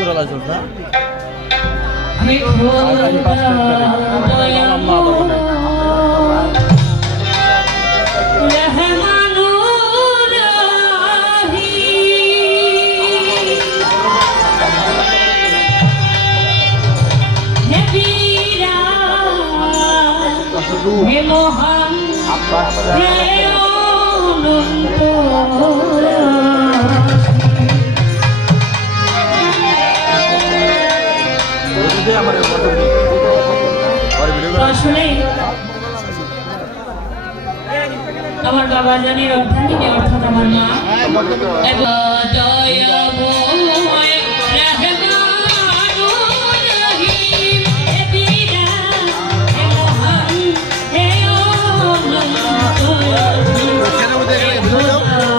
করে লাইছ না আমি হে মহান হে অনন্ত আসলে আমার বাবা জানের অর্থাৎ আমার মা দয়া